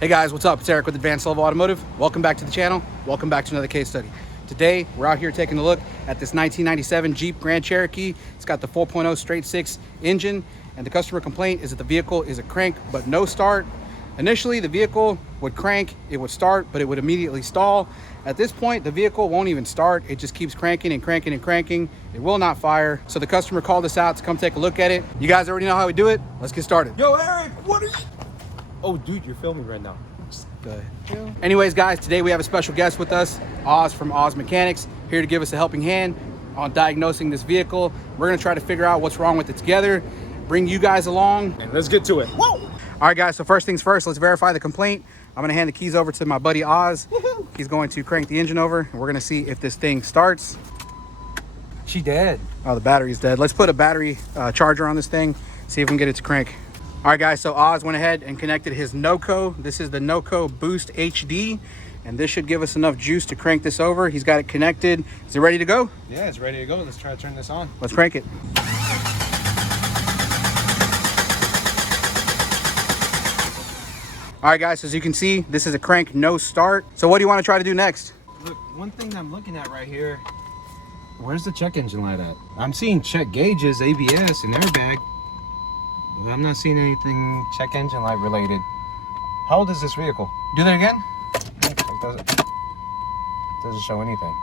Hey guys, what's up? It's Eric with Advanced Level Automotive. Welcome back to the channel. Welcome back to another case study. Today, we're out here taking a look at this 1997 Jeep Grand Cherokee. It's got the 4.0 straight six engine, and the customer complaint is that the vehicle is a crank but no start. Initially, the vehicle would crank, it would start, but it would immediately stall. At this point, the vehicle won't even start. It just keeps cranking and cranking and cranking. It will not fire. So the customer called us out to come take a look at it. You guys already know how we do it. Let's get started. Yo, Eric, what are you? Oh, dude, you're filming right now. Go ahead. Anyways, guys, today we have a special guest with us, Oz from Oz Mechanics, here to give us a helping hand on diagnosing this vehicle. We're gonna try to figure out what's wrong with it together, bring you guys along, and let's get to it. Whoa! All right, guys, so first things first, let's verify the complaint. I'm gonna hand the keys over to my buddy Oz. He's going to crank the engine over, and we're gonna see if this thing starts. She dead. Oh, the battery's dead. Let's put a battery charger on this thing, see if we can get it to crank. All right, guys, so Oz went ahead and connected his NOCO. This is the NOCO Boost HD, and this should give us enough juice to crank this over. He's got it connected. Is it ready to go? Yeah, it's ready to go. Let's try to turn this on. Let's crank it. All right, guys, so as you can see, this is a crank no start. So what do you want to try to do next? Look, one thing I'm looking at right here, where's the check engine light at? I'm seeing check gauges, ABS, and airbag. I'm not seeing anything check engine light related. How old is this vehicle? Do that again. It doesn't show anything.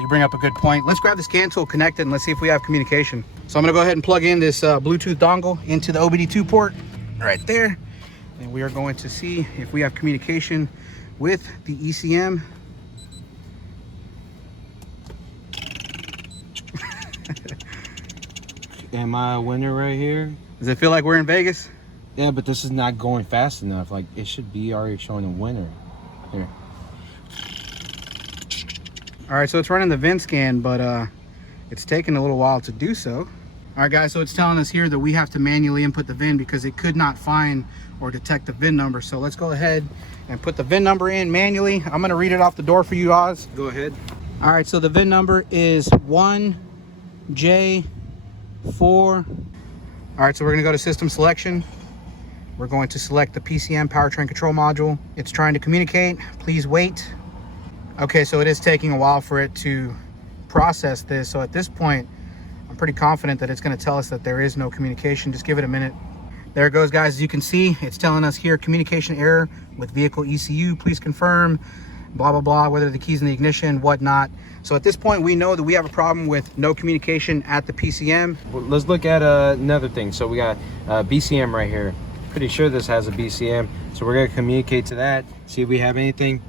You bring up a good point. Let's grab this CAN tool, connect it, and let's see if we have communication. So I'm gonna go ahead and plug in this Bluetooth dongle into the OBD2 port right there. And we are going to see if we have communication with the ECM. Am I a winner right here? Does it feel like we're in Vegas? Yeah, but this is not going fast enough. Like, it should be already showing a winner. Here. All right, so it's running the VIN scan, but it's taking a little while to do so. All right, guys, so it's telling us here that we have to manually input the VIN because it could not find or detect the VIN number. So let's go ahead and put the VIN number in manually. I'm gonna read it off the door for you, Oz. Go ahead. All right, so the VIN number is 1J4. All right, so we're gonna go to system selection. We're going to select the PCM powertrain control module. It's trying to communicate. Please wait. Okay, so it is taking a while for it to process this. So at this point, I'm pretty confident that it's gonna tell us that there is no communication. Just give it a minute. There it goes, guys. As you can see, it's telling us here, communication error with vehicle ECU. Please confirm, blah, blah, blah, whether the key's in the ignition, whatnot. So at this point, we know that we have a problem with no communication at the PCM. Well, let's look at another thing. So we got BCM right here. Pretty sure this has a BCM. So we're gonna communicate to that, see if we have anything.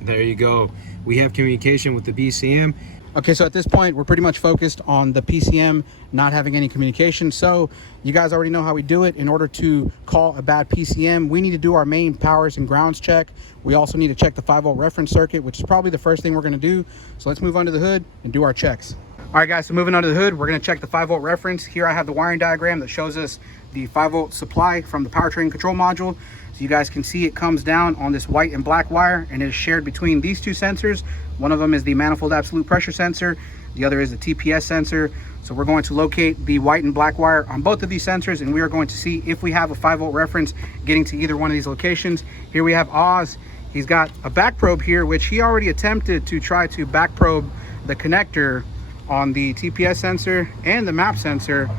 There you go. We have communication with the BCM. Okay, so at this point, we're pretty much focused on the PCM not having any communication. So you guys already know how we do it. In order to call a bad PCM, we need to do our main powers and grounds check. We also need to check the 5-volt reference circuit, which is probably the first thing we're gonna do. So let's move under the hood and do our checks. All right, guys, so moving under the hood, we're gonna check the 5-volt reference. Here I have the wiring diagram that shows us the 5-volt supply from the powertrain control module. So you guys can see it comes down on this white and black wire, and it is shared between these two sensors. One of them is the manifold absolute pressure sensor. The other is the TPS sensor. So we're going to locate the white and black wire on both of these sensors, and we are going to see if we have a 5-volt reference getting to either one of these locations. Here we have Oz. He's got a back probe here, which he already attempted to try to back probe the connector on the TPS sensor and the map sensor.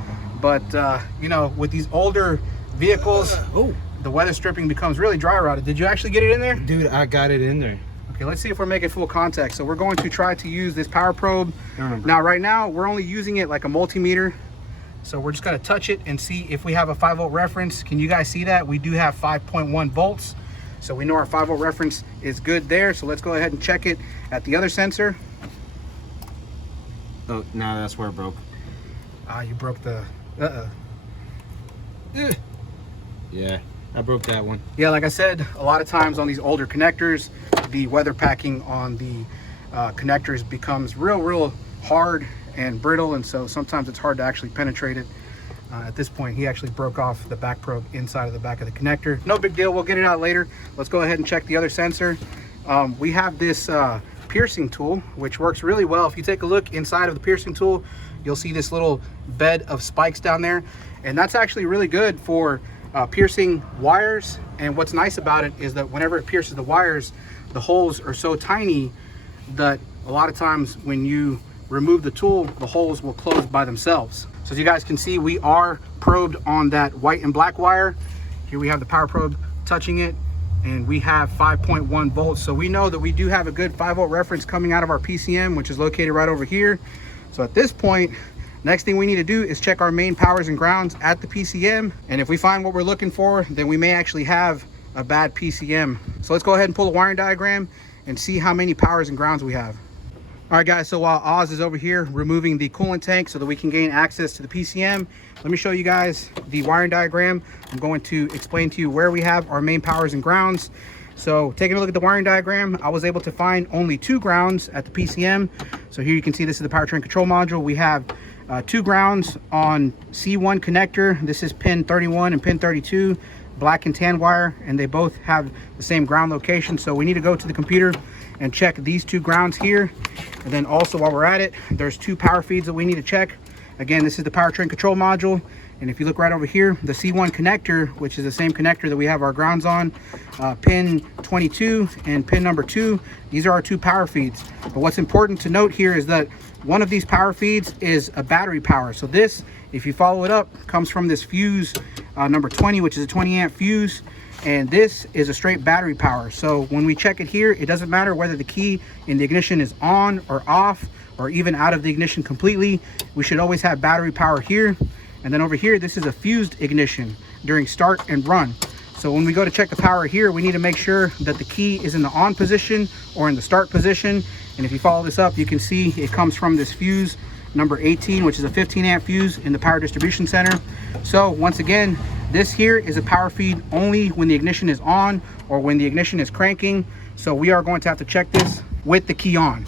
But, you know, with these older vehicles, the weather stripping becomes really dry rotted. Did you actually get it in there? Dude, I got it in there. Okay, let's see if we're making full contact. So we're going to try to use this power probe. Now, right now, we're only using it like a multimeter. So we're just gonna touch it and see if we have a 5-volt reference. Can you guys see that? We do have 5.1 volts. So we know our 5-volt reference is good there. So let's go ahead and check it at the other sensor. Oh, no, that's where it broke. Ah, you broke the, Yeah, I broke that one. Yeah, like I said, a lot of times on these older connectors, the weather packing on the connectors becomes real hard and brittle, and so sometimes it's hard to actually penetrate it. At this point, he actually broke off the back probe inside of the back of the connector. No big deal, we'll get it out later. Let's go ahead and check the other sensor. We have this piercing tool, which works really well. If you take a look inside of the piercing tool, you'll see this little bed of spikes down there, and that's actually really good for piercing wires. And what's nice about it is that whenever it pierces the wires, the holes are so tiny that a lot of times when you remove the tool, the holes will close by themselves. So as you guys can see, we are probed on that white and black wire. Here we have the power probe touching it, and we have 5.1 volts. So we know that we do have a good 5-volt reference coming out of our PCM, which is located right over here. So at this point, next thing we need to do is check our main powers and grounds at the PCM. And if we find what we're looking for, then we may actually have a bad PCM. So let's go ahead and pull a wiring diagram and see how many powers and grounds we have. All right guys, so while Oz is over here removing the coolant tank so that we can gain access to the PCM, let me show you guys the wiring diagram. I'm going to explain to you where we have our main powers and grounds. So taking a look at the wiring diagram, I was able to find only 2 grounds at the PCM. So here you can see this is the powertrain control module. We have 2 grounds on C1 connector. This is pin 31 and pin 32, black and tan wire, and they both have the same ground location. So we need to go to the computer and check these 2 grounds here. And then also while we're at it, there's 2 power feeds that we need to check. Again, this is the powertrain control module. And if you look right over here, the C1 connector, which is the same connector that we have our grounds on, pin 22 and pin number 2, these are our 2 power feeds. But what's important to note here is that one of these power feeds is a battery power. So this, if you follow it up, comes from this fuse number 20, which is a 20 amp fuse. And this is a straight battery power. So when we check it here, it doesn't matter whether the key in the ignition is on or off or even out of the ignition completely. We should always have battery power here. And then over here, this is a fused ignition during start and run. So when we go to check the power here, we need to make sure that the key is in the on position or in the start position. And if you follow this up, you can see it comes from this fuse number 18, which is a 15 amp fuse in the power distribution center. So once again, this here is a power feed only when the ignition is on or when the ignition is cranking. So we are going to have to check this with the key on.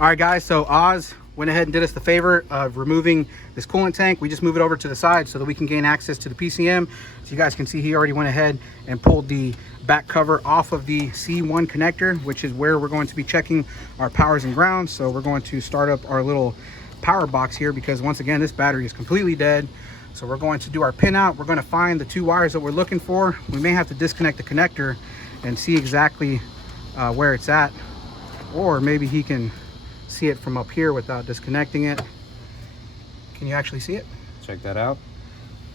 All right guys, so Oz went ahead and did us the favor of removing this coolant tank. We just move it over to the side so that we can gain access to the PCM. So you guys can see he already went ahead and pulled the back cover off of the C1 connector, which is where we're going to be checking our powers and grounds. So we're going to start up our little power box here because once again, this battery is completely dead. So we're going to do our pin out. We're going to find the 2 wires that we're looking for. We may have to disconnect the connector and see exactly where it's at, or maybe he can see it from up here without disconnecting it. Can you actually see it? Check that out.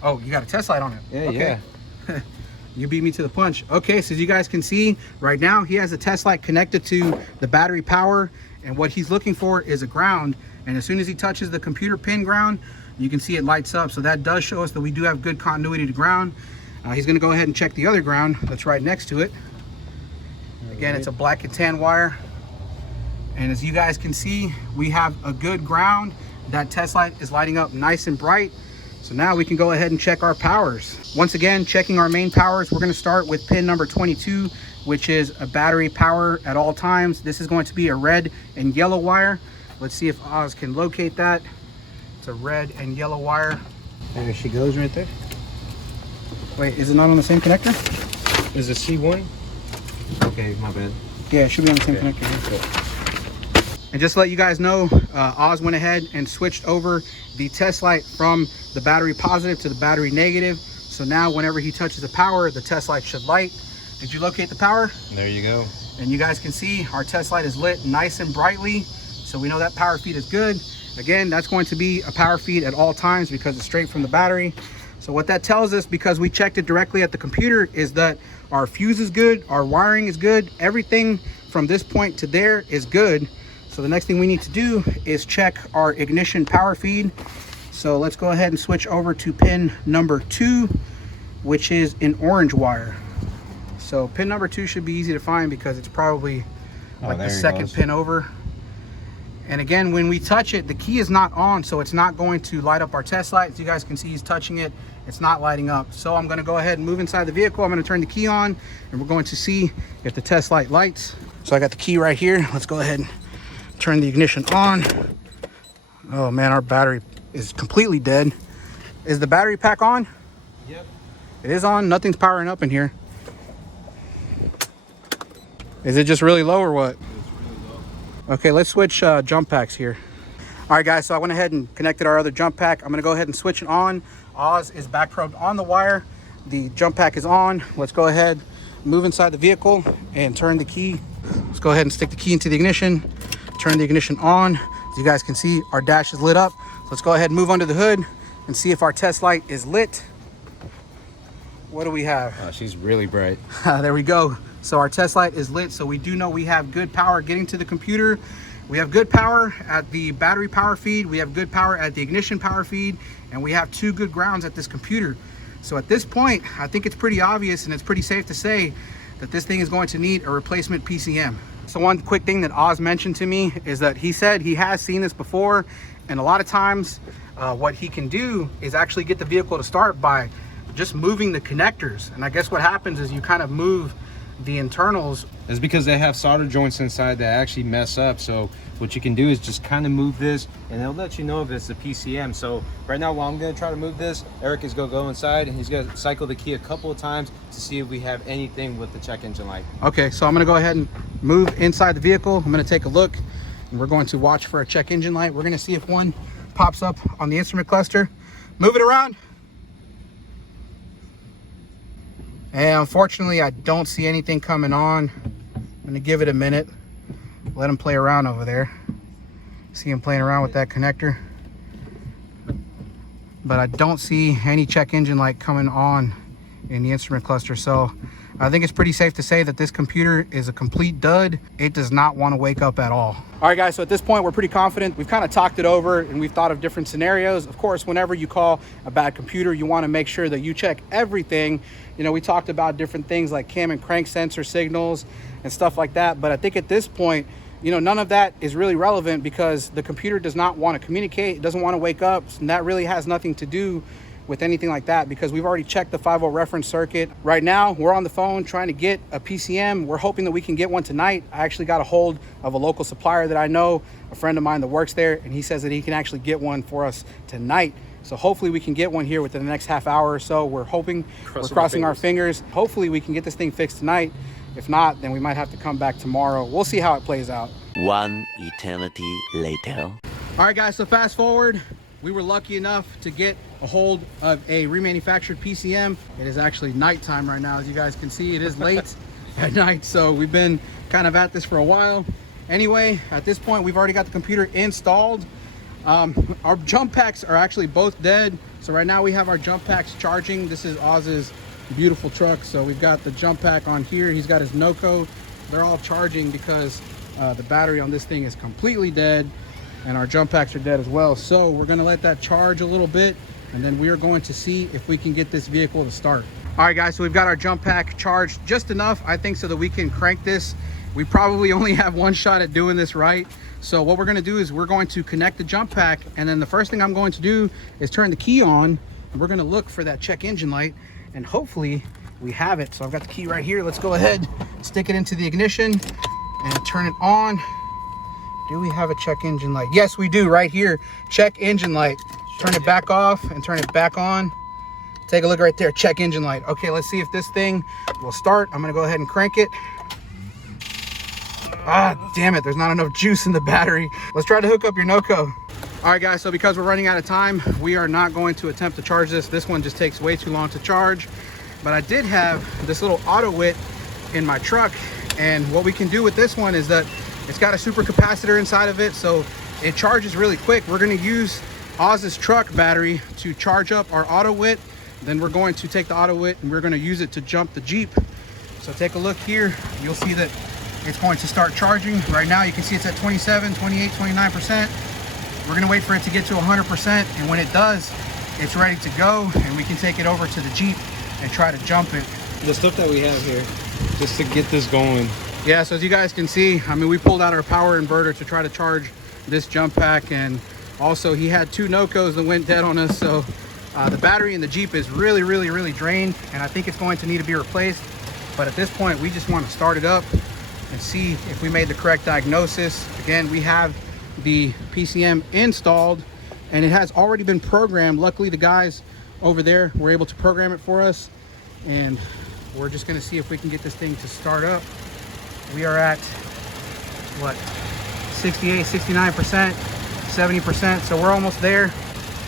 Oh, you got a test light on it. Yeah, okay. yeah. You beat me to the punch. Okay, so as you guys can see right now, he has a test light connected to the battery power, and what he's looking for is a ground. And as soon as he touches the computer pin ground, you can see it lights up. So that does show us that we do have good continuity to ground. He's going to go ahead and check the other ground that's right next to it. Again, it's a black and tan wire. And as you guys can see, we have a good ground. That test light is lighting up nice and bright. So now we can go ahead and check our powers. Once again, checking our main powers, we're going to start with pin number 22, which is a battery power at all times. This is going to be a red and yellow wire. Let's see if Oz can locate that. It's a red and yellow wire. There she goes right there. Wait, is it not on the same connector? Is it C1? Okay, my bad. Yeah, it should be on the same Okay. connector. And just to let you guys know, Oz went ahead and switched over the test light from the battery positive to the battery negative. So now whenever he touches the power, the test light should light. Did you locate the power? There you go. And you guys can see our test light is lit nice and brightly. So we know that power feed is good. Again, that's going to be a power feed at all times because it's straight from the battery. So what that tells us, because we checked it directly at the computer, is that our fuse is good, our wiring is good, everything from this point to there is good. So the next thing we need to do is check our ignition power feed. So let's go ahead and switch over to pin number 2, which is an orange wire. So pin number 2 should be easy to find because it's probably like the second pin over. And again, when we touch it, the key is not on, so it's not going to light up our test light. As you guys can see, he's touching it. It's not lighting up. So I'm going to go ahead and move inside the vehicle. I'm going to turn the key on, and we're going to see if the test light lights. So I got the key right here. Let's go ahead and turn the ignition on. Oh man, our battery is completely dead. Is the battery pack on? Yep. It is on. Nothing's powering up in here. Is it just really low or what? Okay, let's switch jump packs here. All right, guys, so I went ahead and connected our other jump pack. I'm going to go ahead and switch it on. Oz is back probed on the wire. The jump pack is on. Let's go ahead, move inside the vehicle and turn the key. Let's go ahead and stick the key into the ignition, turn the ignition on. As you guys can see, our dash is lit up. So let's go ahead and move under the hood and see if our test light is lit. What do we have? Oh, she's really bright. There we go. So our test light is lit. So we do know we have good power getting to the computer. We have good power at the battery power feed. We have good power at the ignition power feed. And we have 2 good grounds at this computer. So at this point, I think it's pretty obvious and it's pretty safe to say that this thing is going to need a replacement PCM. So one quick thing that Oz mentioned to me is that he said he has seen this before. And a lot of times what he can do is actually get the vehicle to start by just moving the connectors. And I guess what happens is you kind of move the internals. It's because they have solder joints inside that actually mess up. So what you can do is just kind of move this and it'll let you know if it's the PCM. So right now, while I'm going to try to move this, Eric is going to go inside and he's going to cycle the key a couple of times to see if we have anything with the check engine light. Okay, so I'm going to go ahead and move inside the vehicle. I'm going to take a look and we're going to watch for a check engine light. We're going to see if one pops up on the instrument cluster. Move it around. And unfortunately, I don't see anything coming on. I'm gonna give it a minute. Let him play around over there. See him playing around with that connector. But I don't see any check engine light coming on in the instrument cluster. So I think it's pretty safe to say that this computer is a complete dud. It does not want to wake up at all. All right, guys, so at this point, we're pretty confident. We've kind of talked it over and we've thought of different scenarios. Of course, whenever you call a bad computer, you want to make sure that you check everything. You know, we talked about different things like cam and crank sensor signals and stuff like that. But I think at this point, you know, none of that is really relevant because the computer does not want to communicate. It doesn't want to wake up. And that really has nothing to do with anything like that because we've already checked the 5-volt reference circuit. Right now, we're on the phone trying to get a PCM. We're hoping that we can get one tonight. I actually got a hold of a local supplier that I know, a friend of mine that works there, and he says that he can actually get one for us tonight. So hopefully we can get one here within the next half hour or so. We're hoping, we're crossing our fingers. Hopefully we can get this thing fixed tonight. If not, then we might have to come back tomorrow. We'll see how it plays out. One eternity later. All right, guys, so fast forward. We were lucky enough to get a hold of a remanufactured PCM. It is actually nighttime right now. As you guys can see, it is late at night. So we've been kind of at this for a while. Anyway, at this point, we've already got the computer installed. Our jump packs are actually both dead. So right now we have our jump packs charging. This is Oz's beautiful truck. So we've got the jump pack on here. He's got his NOCO. They're all charging because the battery on this thing is completely dead. And our jump packs are dead as well. So we're gonna let that charge a little bit and then we are going to see if we can get this vehicle to start. All right, guys, so we've got our jump pack charged just enough, I think, so that we can crank this. We probably only have one shot at doing this right. So what we're gonna do is we're going to connect the jump pack and then the first thing I'm going to do is turn the key on and we're gonna look for that check engine light and hopefully we have it. So I've got the key right here. Let's go ahead, stick it into the ignition and turn it on. Do we have a check engine light? Yes, we do, right here. Check engine light. Turn it back off and turn it back on. Take a look right there, check engine light. Okay, let's see if this thing will start. I'm gonna go ahead and crank it. Ah, damn it, there's not enough juice in the battery. Let's try to hook up your NOCO. All right, guys, so because we're running out of time, we are not going to attempt to charge this. This one just takes way too long to charge. But I did have this little AUTOWIT in my truck. And what we can do with this one is that it's got a super capacitor inside of it, so it charges really quick. We're gonna use Oz's truck battery to charge up our AUTOWIT. Then we're going to take the AUTOWIT and we're gonna use it to jump the Jeep. So take a look here. You'll see that it's going to start charging. Right now you can see it's at 27, 28, 29%. We're gonna wait for it to get to 100%. And when it does, it's ready to go and we can take it over to the Jeep and try to jump it. The stuff that we have here, just to get this going. Yeah, so as you guys can see, I mean, we pulled out our power inverter to try to charge this jump pack, and also he had 2 NOCOs that went dead on us. So the battery in the Jeep is really drained, and I think it's going to need to be replaced. But at this point, we just want to start it up and see if we made the correct diagnosis. Again, we have the PCM installed, and it has already been programmed. Luckily, the guys over there were able to program it for us, and we're just going to see if we can get this thing to start up. We are at, what, 68, 69%, 70%, so we're almost there.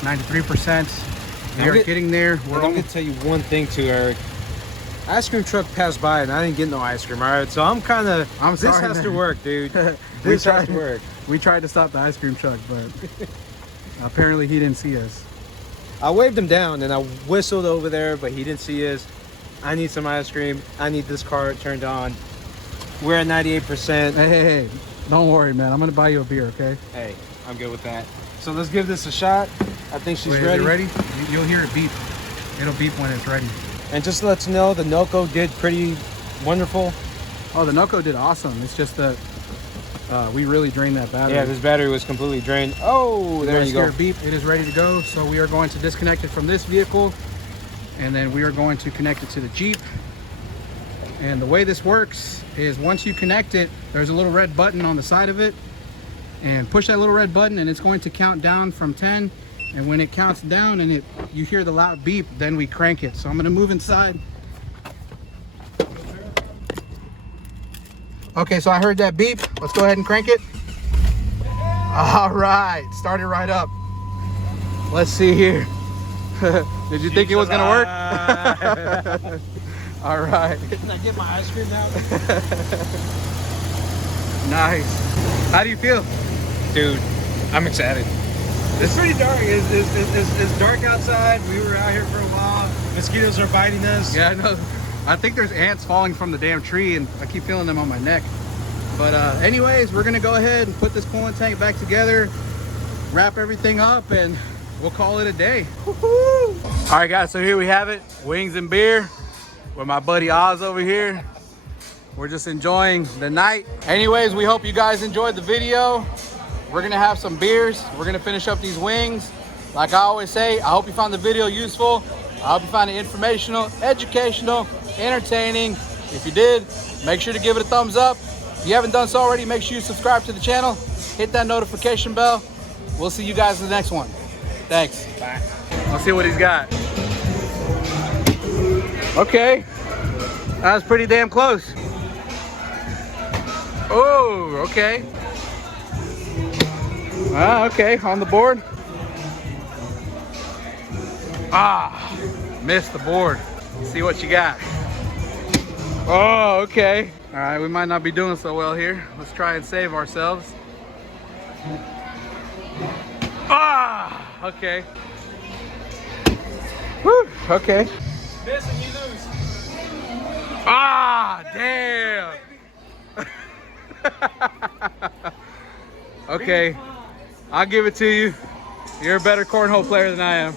93%, We are getting there. I'm gonna tell you one thing too, Eric. Ice cream truck passed by and I didn't get no ice cream. All right, so I'm sorry, this has to work, dude. This has to work. We tried to stop the ice cream truck, but apparently he didn't see us. I waved him down and I whistled over there, but he didn't see us. I need some ice cream. I need this car turned on. We're at 98%. Hey, don't worry, man. I'm gonna buy you a beer, okay? Hey, I'm good with that. So let's give this a shot. I think she's Wait, ready. Is it ready? You'll hear it beep. It'll beep when it's ready. And just to let you know, the NOCO did pretty wonderful. Oh, the NOCO did awesome. It's just that we really drained that battery. Yeah, this battery was completely drained. Oh, there you go. Beep. It is ready to go. So we are going to disconnect it from this vehicle, and then we are going to connect it to the Jeep. And the way this works is once you connect it, there's a little red button on the side of it, and push that little red button and it's going to count down from 10. And when it counts down and you hear the loud beep, then we crank it. So I'm gonna move inside. Okay, so I heard that beep. Let's go ahead and crank it. All right, started right up. Let's see here. Did you think it was gonna work? All right. Can I get my ice cream now? Nice. How do you feel? Dude, I'm excited. It's pretty dark. It's dark outside. We were out here for a while. Mosquitoes are biting us. Yeah, I know. I think there's ants falling from the damn tree, and I keep feeling them on my neck. But anyways, we're gonna go ahead and put this coolant tank back together, wrap everything up, and we'll call it a day. Woo-hoo! All right, guys. So here we have it: wings and beer with my buddy Oz over here. We're just enjoying the night. Anyways, we hope you guys enjoyed the video. We're gonna have some beers. We're gonna finish up these wings. Like I always say, I hope you found the video useful. I hope you found it informational, educational, entertaining. If you did, make sure to give it a thumbs up. If you haven't done so already, make sure you subscribe to the channel. Hit that notification bell. We'll see you guys in the next one. Thanks. Bye. Let's see what he's got. Okay. That was pretty damn close. Oh, okay. Ah, okay, on the board. Ah, missed the board. Let's see what you got. Oh, okay. All right, we might not be doing so well here. Let's try and save ourselves. Ah, okay. Whew, okay. Miss and you lose. Ah, damn. Okay, I'll give it to you. You're a better cornhole player than I am.